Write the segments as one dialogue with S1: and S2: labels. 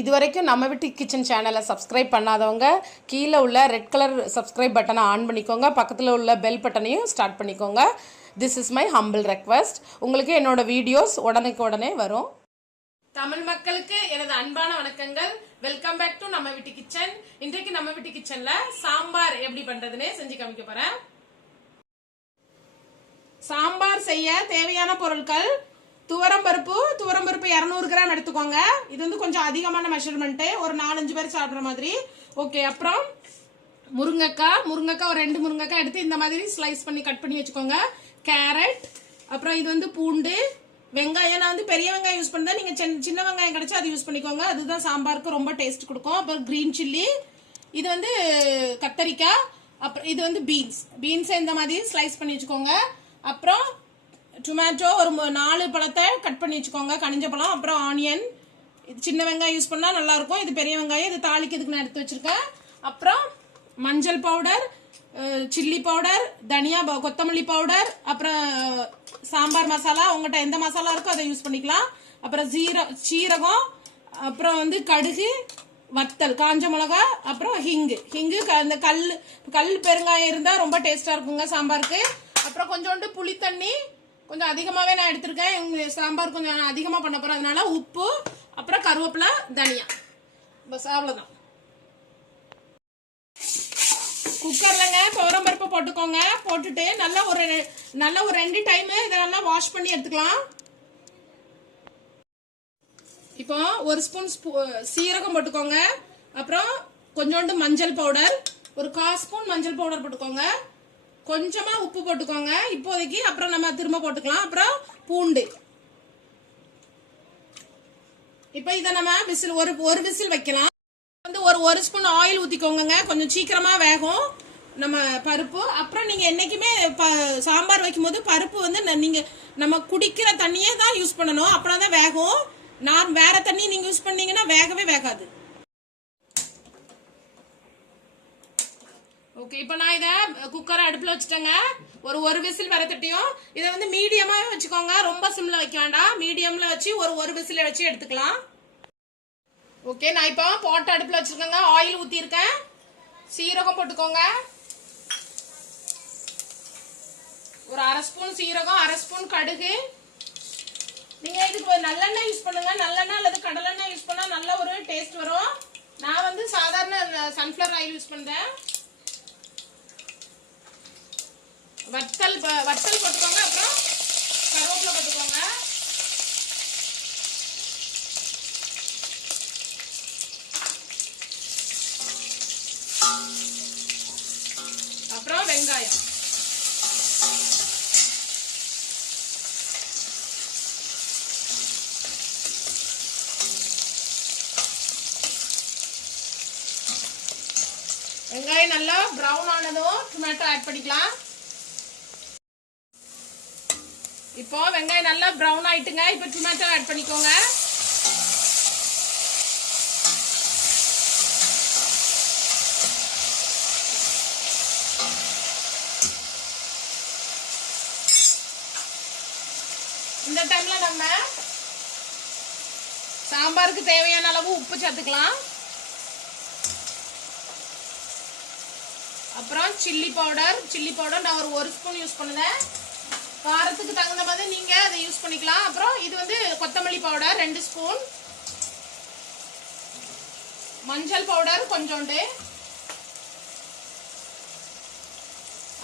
S1: இது வரைக்கும் நம்ம வீட்டு கிச்சன் சேனலை சப்ஸ்கிரைப் பண்ணாதவங்க கீழே உள்ள ரெட் கலர் சப்ஸ்கிரைப் பட்டனை ஆன் பண்ணிக்கோங்க. பக்கத்தில் உள்ள பெல் பட்டனையும் ஸ்டார்ட் பண்ணிக்கோங்க. This is my humble request உங்களுக்கு என்னோட வீடியோஸ் உடனுக்கு உடனே வரும். தமிழ் மக்களுக்கு எனது அன்பான வணக்கங்கள். வெல்கம் பேக் டு நம்ம வீட்டு கிச்சன். இன்றைக்கு நம்ம வீட்டு கிச்சன்ல சாம்பார் எப்படி பண்றதுன்னு செஞ்சு காமிக்க போறேன். சாம்பார் செய்ய தேவையான பொருட்கள் துவரம்பருப்பு துவரம்பருப்பு இரநூறு கிராம் எடுத்துக்கோங்க. இது வந்து கொஞ்சம் அதிகமான மெஷர்மெண்ட்டு ஒரு நாலஞ்சு பேர் சாப்பிட்ற மாதிரி. ஓகே அப்புறம் முருங்கைக்காய் முருங்கைக்காய் ஒரு ரெண்டு முருங்கைக்காய் எடுத்து இந்த மாதிரி ஸ்லைஸ் பண்ணி கட் பண்ணி வச்சுக்கோங்க. கேரட் அப்புறம் இது வந்து பூண்டு வெங்காயம். நான் வந்து பெரிய வெங்காயம் யூஸ் பண்ணுறேன் நீங்கள் சின்ன சின்ன வெங்காயம் கிடைச்சா அது யூஸ் பண்ணிக்கோங்க. அதுதான் சாம்பாருக்கு ரொம்ப டேஸ்ட் கொடுக்கும். அப்புறம் க்ரீன் சில்லி இது வந்து கத்தரிக்காய் அப்புறம் இது வந்து பீன்ஸ் பீன்ஸை இந்த மாதிரி ஸ்லைஸ் பண்ணி வச்சுக்கோங்க. அப்புறம் டொமேட்டோ ஒரு நாலு பழத்தை கட் பண்ணி வச்சுக்கோங்க. கனிஞ்ச பழம் அப்புறம் ஆனியன் இது சின்ன வெங்காயம் யூஸ் பண்ணால் நல்லாயிருக்கும் இது பெரிய வெங்காயம் இது தாளிக்கிறதுக்கு நான் எடுத்து வச்சுருக்கேன். அப்புறம் மஞ்சள் பவுடர் சில்லி பவுடர் தனியா கொத்தமல்லி பவுடர் அப்புறம் சாம்பார் மசாலா. உங்கள்கிட்ட எந்த மசாலா இருக்கோ அதை யூஸ் பண்ணிக்கலாம். அப்புறம் ஜீர சீரகம் அப்புறம் வந்து கடுகு வத்தல் காஞ்ச மிளகா அப்புறம் ஹிங்கு. ஹிங்கு க- இந்த கல் கல் பெருங்காயம் இருந்தால் ரொம்ப டேஸ்ட்டாக இருக்குங்க சாம்பாருக்கு. அப்புறம் கொஞ்சோண்டு புளி தண்ணி கொஞ்சம் அதிகமாகவே நான் எடுத்திருக்கேன். இவங்க சாம்பார் கொஞ்சம் அதிகமாக பண்ண போகிறேன் அதனால உப்பு அப்புறம் கருவேப்பிலை தனியா. பஸ் அவ்வளோதான் குக்கர்லங்க துவரம்பருப்பு போட்டுக்கோங்க. போட்டுட்டு நல்லா ஒரு நல்லா ஒரு ரெண்டு டைமு இதை நல்லா வாஷ் பண்ணி எடுத்துக்கலாம். இப்போ ஒரு ஸ்பூன் சீரகம் போட்டுக்கோங்க. அப்புறம் கொஞ்சோண்டு மஞ்சள் பவுடர் ஒரு கால் ஸ்பூன் மஞ்சள் பவுடர் போட்டுக்கோங்க. கொஞ்சமாக உப்பு போட்டுக்கோங்க. இப்போதைக்கு அப்புறம் நம்ம திரும்ப போட்டுக்கலாம். அப்புறம் பூண்டு. இப்போ இதை நம்ம விசில் ஒரு ஒரு விசில் வைக்கலாம். வந்து ஒரு ஒரு ஸ்பூன் ஆயில் ஊற்றிக்கோங்க கொஞ்சம் சீக்கிரமாக வேகும். நம்ம பருப்பு. அப்புறம் நீங்கள் என்றைக்குமே ப சாம்பார் வைக்கும்போது பருப்பு வந்து ந- நம்ம குடிக்கிற தண்ணியே தான் யூஸ் பண்ணணும். அப்புறம் தான் வேகும். நான் வேறு தண்ணி நீங்கள் யூஸ் பண்ணீங்கன்னா வேகவே வேகாது. ஓகே இப்போ நான் இதை குக்கரை அடுப்பில் வச்சுட்டேங்க. ஒரு ஒரு விசில் வரத்தட்டியும் இதை வந்து மீடியமாக வச்சுக்கோங்க. ரொம்ப சிம்மில் வைக்க வேண்டாம். மீடியமில் வச்சு ஒரு ஒரு விசில் வச்சு எடுத்துக்கலாம். ஓகே நான் இப்போ போட்டு அடுப்பில் வச்சுருக்கேங்க. ஆயில் ஊற்றிருக்கேன் சீரகம் போட்டுக்கோங்க. ஒரு அரை ஸ்பூன் சீரகம் அரை ஸ்பூன் கடுகு. நீங்கள் இதுக்கு ஒரு நல்லெண்ணெய் யூஸ் பண்ணுங்கள் நல்லெண்ணெய் அல்லது கடலெண்ணெய் யூஸ் பண்ணால் நல்ல ஒரு டேஸ்ட் வரும். நான் வந்து சாதாரண சன்ஃப்ளவர் ஆயில் யூஸ் பண்ணுறேன் வத்தல் ப- வத்தல் போட்டுக்கோங்க. அப்புறம் கருவேப்பிலை போட்டுக்கோங்க. அப்புறம் வெங்காயம். வெங்காயம் நல்லா ப்ரௌன் ஆனதும் டொமேட்டோ ஆட் பண்ணிக்கலாம். இப்போ வெங்காயம் நல்லா ப்ரௌன் ஆயிட்டுங்க. இப்போ டொமேட்டோ ஆட் பண்ணிக்கோங்க. இந்த டைம்ல நம்ம சாம்பாருக்கு தேவையான அளவு உப்பு சேர்த்துக்கலாம். அப்புறம் சில்லி பவுடர் சில்லி பவுடர் நான் ஒரு ஒரு ஸ்பூன் யூஸ் பண்ணுவேன் காரத்துக்கு தகுந்த மாதிரி நீங்கள் அதை யூஸ் பண்ணிக்கலாம். அப்புறம் இது வந்து கொத்தமல்லி பவுடர் ரெண்டு ஸ்பூன் மஞ்சள் பவுடர் கொஞ்சோண்டு.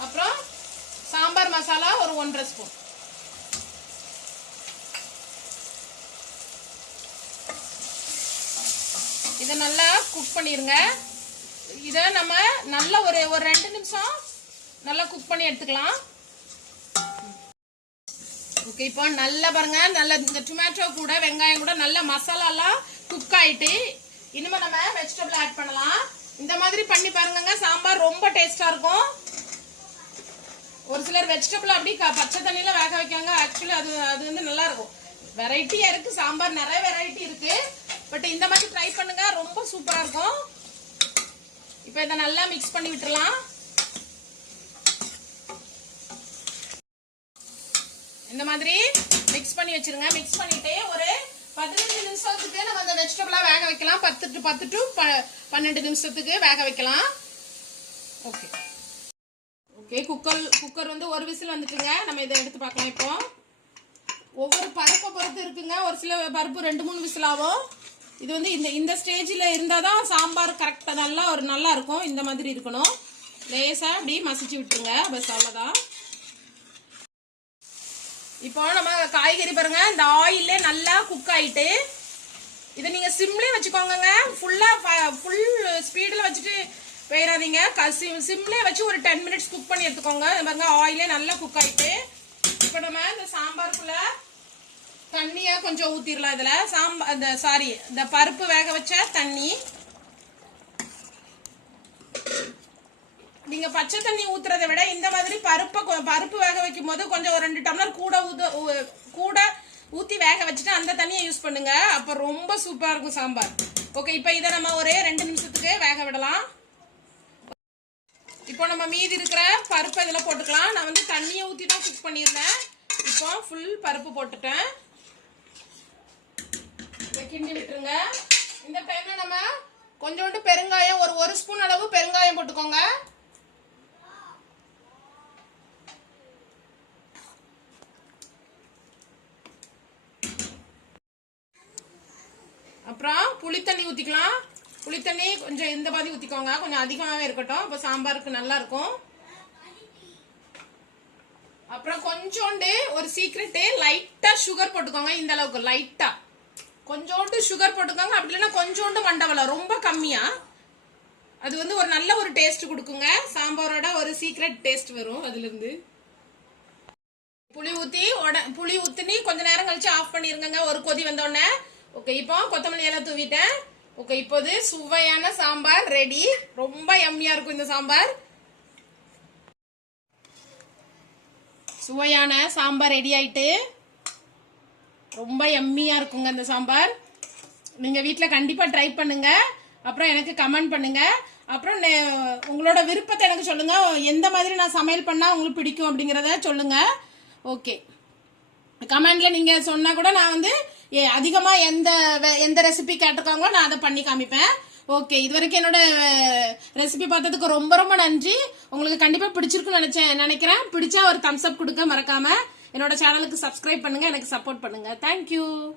S1: அப்புறம் சாம்பார் மசாலா ஒரு ஒன்றரை ஸ்பூன் இதை நல்லா குக் பண்ணிடுங்க இதை நம்ம நல்ல ஒரு ஒரு ரெண்டு நிமிஷம் நல்லா குக் பண்ணி எடுத்துக்கலாம். ஓகே இப்போ நல்லா பாருங்க. நல்ல இந்த டொமேட்டோ கூட வெங்காயம் கூட நல்ல மசாலாலாம் குக் ஆயிட்டு இனிமே நம்ம வெஜிடபிள் ஆட் பண்ணலாம். இந்த மாதிரி பண்ணி பாருங்க சாம்பார் ரொம்ப டேஸ்டா இருக்கும். ஒரு சிலர் வெஜிடபிள் அப்படி பச்சை தண்ணியில வேக வைக்காங்க ஆக்சுவலி அது அது வந்து நல்லா இருக்கும். வெரைட்டியா இருக்கு. சாம்பார் நிறைய வெரைட்டி இருக்கு. பட் இந்த மாதிரி ட்ரை பண்ணுங்க. ரொம்ப சூப்பரா இருக்கும். இப்போ இதை நல்லா மிக்ஸ் பண்ணி விட்டுலாம் இந்த மாதிரி மிக்ஸ் பண்ணி வச்சுருங்க. மிக்ஸ் பண்ணிட்டு ஒரு பதினஞ்சு நிமிஷத்துக்கு நம்ம அந்த வெஜிடபிளாக வேக வைக்கலாம். பத்து டு பத்து டு ப- பன்னெண்டு நிமிஷத்துக்கு வேக வைக்கலாம். ஓகே ஓகே குக்கர் குக்கர் வந்து ஒரு விசில் வந்துட்டுங்க. நம்ம இதை எடுத்து பார்க்கலாம் இப்போ. ஒவ்வொரு பருப்பை பொறுத்து இருக்குங்க. ஒரு சில பருப்பு ரெண்டு மூணு விசில் ஆகும். இது வந்து இந்த இந்த ஸ்டேஜில் இருந்தால் தான் சாம்பார் கரெக்டாக நல்லா ஒரு நல்லா இருக்கும். இந்த மாதிரி இருக்கணும். லேசாக அப்படி மசிச்சு விட்டுருங்க. பஸ் அவ்வளோதான் இப்போ நம்ம காய்கறி பாருங்க இந்த ஆயிலே நல்லா குக் ஆயிட்டு இதை நீங்க சிம்லேயே வச்சுக்கோங்க ஃபுல்லா ஃபுல் ஸ்பீடில் வச்சுட்டு போயிடாதீங்க சிம்லேயே வச்சு ஒரு டென் மினிட்ஸ் குக் பண்ணி எடுத்துக்கோங்க. பாருங்க ஆயிலே நல்லா குக் ஆயிட்டு இப்போ நம்ம இந்த சாம்பாருக்குள்ள தண்ணியை கொஞ்சம் ஊத்திடலாம் இதுல. சாம்பா இந்த சாரி இந்த பருப்பு வேக வச்ச தண்ணி. நீங்க பச்சை தண்ணி ஊத்துறதை விட இந்த மாதிரி பருப்பை பருப்பு வேக வைக்கும் போது கொஞ்சம் ஒரு ரெண்டு டம்ளர் கூட ஊத கூட ஊத்தி வேக வச்சுட்டு அந்த தண்ணியை யூஸ் பண்ணுங்க. அப்ப ரொம்ப சூப்பரா இருக்கும் சாம்பார். ஓகே இப்போ இதை நம்ம ஒரே ரெண்டு நிமிஷத்துக்கு வேக விடலாம். இப்போ நம்ம மீதி இருக்கிற பருப்பு இதில் போட்டுக்கலாம். நான் வந்து தண்ணியை ஊற்றி தான் குக் பண்ணியிருந்தேன். இப்போ ஃபுல் பருப்பு போட்டுட்டேன். கிண்டி விட்டுருங்க. இந்த டைமில் நம்ம கொஞ்சோண்டு பெருங்காயம் ஒரு ஒரு ஸ்பூன் அளவு பெருங்காயம் போட்டுக்கோங்க. அப்புறம் புளித்தண்ணி ஊற்றிக்கலாம் புளித்தண்ணி கொஞ்சம் இந்த மாதிரி ஊற்றிக்கோங்க கொஞ்சம் அதிகமாகவே இருக்கட்டும். அப்போ சாம்பாருக்கு நல்லா இருக்கும். அப்புறம் கொஞ்சோண்டு ஒரு சீக்ரெட்டு லைட்டாக சுகர் போட்டுக்கோங்க. இந்த அளவுக்கு லைட்டாக கொஞ்சோண்டு சுகர் போட்டுக்கோங்க. அப்படி இல்லைன்னா கொஞ்சோண்டு மண்டவளம் ரொம்ப கம்மியாக அது வந்து ஒரு நல்ல ஒரு டேஸ்ட் கொடுக்குங்க. சாம்பாரோட ஒரு சீக்ரெட் டேஸ்ட் வரும் அதுலேருந்து. புளி ஊற்றி உட புளி ஊற்றினி கொஞ்ச நேரம் கழிச்சு ஆஃப் பண்ணிருங்க ஒரு கொதி வந்தோடனே ஓகே இப்போ கொத்தமல்லி எல்லாம் தூவிட்டேன். ஓகே இப்போது சுவையான சாம்பார் ரெடி ரொம்ப எம்மியா இருக்கும் இந்த சாம்பார். சுவையான சாம்பார் ரெடி ஆயிட்டு. ரொம்ப எம்மியா இருக்குங்க இந்த சாம்பார். நீங்க வீட்டில் கண்டிப்பா ட்ரை பண்ணுங்க. அப்புறம் எனக்கு கமெண்ட் பண்ணுங்க. அப்புறம் உங்களோட விருப்பத்தை எனக்கு சொல்லுங்க. எந்த மாதிரி நான் சமையல் பண்ணா உங்களுக்கு பிடிக்கும் அப்படிங்கிறத சொல்லுங்க. ஓகே கமெண்ட்ல நீங்க சொன்னா கூட நான் வந்து அதிகமா எந்த வே- எந்த ரெசிபி கேட்டிருக்காங்களோ நான் அதை பண்ணி காமிப்பேன். ஓகே இது வரைக்கும் என்னோட ரெசிபி பார்த்ததுக்கு ரொம்ப ரொம்ப நன்றி. உங்களுக்கு கண்டிப்பா பிடிச்சிருக்குன்னு நினைச்சேன் நினைக்கிறேன். பிடிச்சா ஒரு தம்ஸ் அப் கொடுக்க மறக்காம. என்னோட சேனலுக்கு சப்ஸ்கிரைப் பண்ணுங்க எனக்கு சப்போர்ட் பண்ணுங்க. தேங்க்யூ